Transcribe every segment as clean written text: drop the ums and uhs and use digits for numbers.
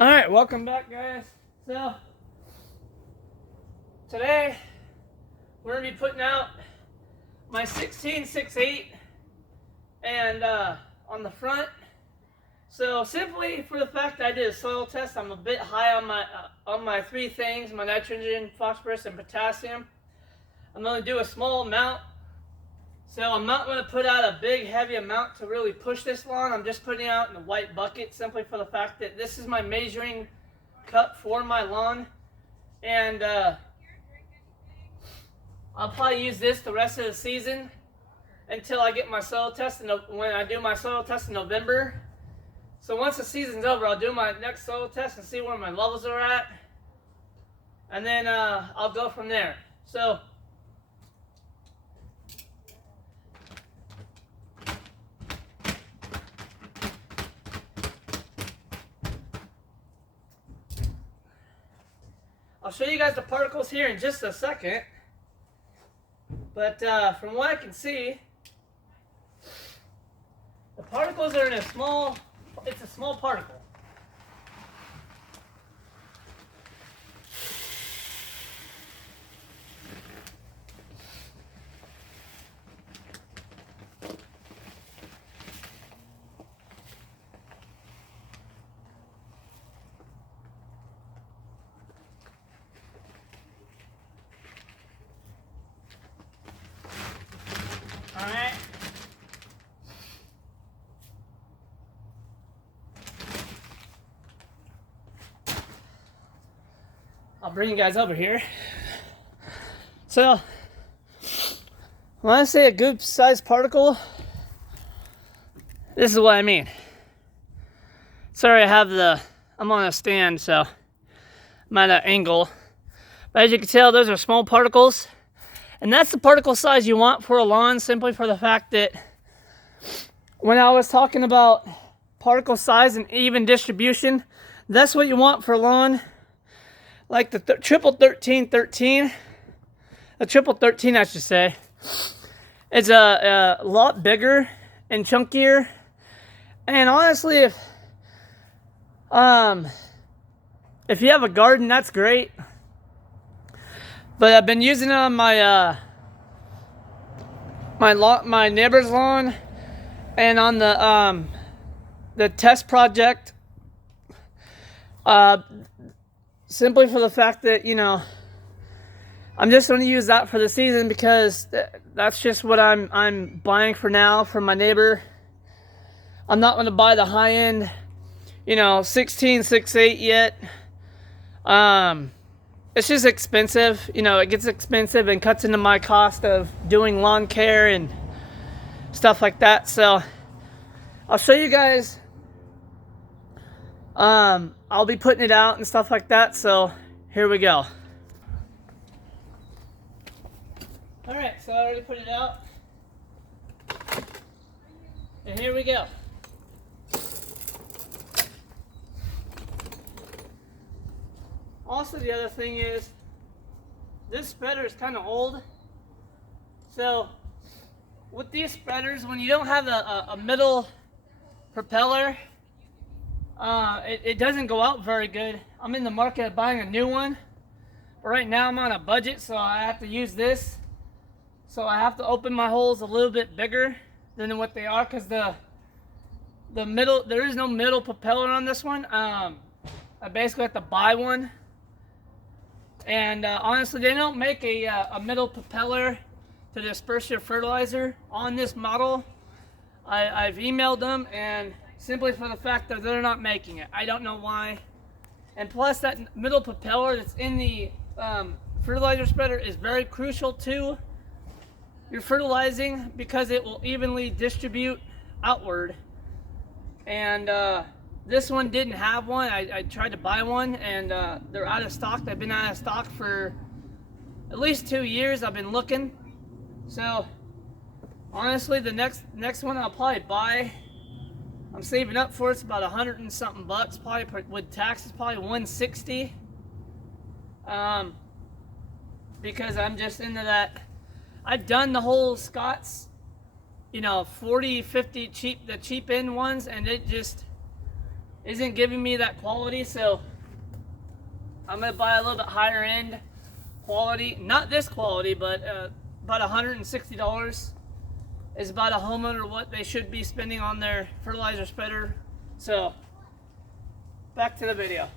Alright, welcome back, guys. So, today we're going to be putting out my 16-6-8 and on the front. So, simply for the fact that I did a soil test, I'm a bit high on my three things, my nitrogen, phosphorus, and potassium. I'm going to do a small amount. So I'm not going to put out a big heavy amount to really push this lawn. I'm just putting it out in a white bucket simply for the fact that this is my measuring cup for my lawn. And I'll probably use this the rest of the season until I get my soil test, when I do my soil test in November. So once the season's over, I'll do my next soil test and see where my levels are at. And then I'll go from there. So I'll show you guys the particles here in just a second, but from what I can see, the particles are in it's a small particle. Alright. I'll bring you guys over here. So, when I say a good sized particle, this is what I mean. Sorry, I'm on a stand, so I'm at an angle. But as you can tell, those are small particles. And that's the particle size you want for a lawn, simply for the fact that when I was talking about particle size and even distribution, that's what you want for a lawn. Like the triple 13-13, a triple 13 I should say, is a lot bigger and chunkier. And honestly, if you have a garden, that's great. But I've been using it on my my neighbor's lawn, and on the test project, simply for the fact that, you know, I'm just going to use that for the season because that's just what I'm buying for now from my neighbor. I'm not going to buy the high end, you know, 16-6-8 yet. It's just expensive, you know, it gets expensive and cuts into my cost of doing lawn care and stuff like that. So I'll show you guys, I'll be putting it out and stuff like that. So here we go. All right, so I already put it out. And here we go. Also, the other thing is, this spreader is kind of old. So, with these spreaders, when you don't have a middle propeller, it doesn't go out very good. I'm in the market of buying a new one. But right now I'm on a budget, so I have to use this. So I have to open my holes a little bit bigger than what they are, because the middle, there is no middle propeller on this one. I basically have to buy one. And honestly, they don't make a middle propeller to disperse your fertilizer on this model. I've emailed them, and simply for the fact that they're not making it. I don't know why. And plus, that middle propeller that's in the fertilizer spreader is very crucial to your fertilizing, because it will evenly distribute outward. And this one didn't have one. I tried to buy one, and they're out of stock. They've been out of stock for at least 2 years. I've been looking. So honestly, the next one I'll probably buy, I'm saving up for, it's about $100 and something bucks, probably with taxes, probably $160. Because I'm just into that. I've done the whole 40, 50 cheap end ones, and it just isn't giving me that quality, so I'm gonna buy a little bit higher end quality. Not this quality, but about $160 is about a homeowner what they should be spending on their fertilizer spreader. So back to the video.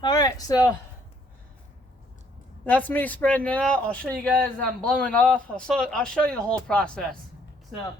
Alright, so that's me spreading it out. I'll show you guys I'm blowing off. I'll show you the whole process. So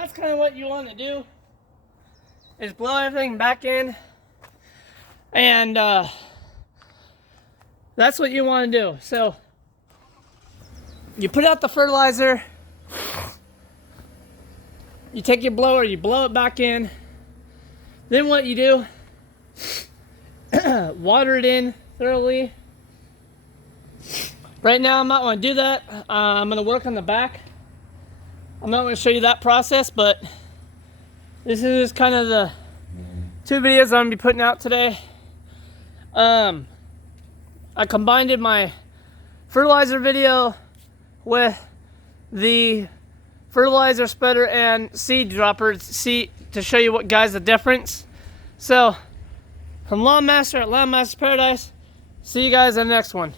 that's kind of what you want to do, is blow everything back in. And that's what you want to do. So you put out the fertilizer, you take your blower, you blow it back in. Then what you do, water it in thoroughly. Right now I'm not going to do that. I'm going to work on the back. I'm not going to show you that process, but this is kind of the 2 videos I'm going to be putting out today. I combined my fertilizer video with the fertilizer spreader and seed dropper to show you what guys the difference. So from Lawn Master at Lawn Master's Paradise, see you guys in the next one.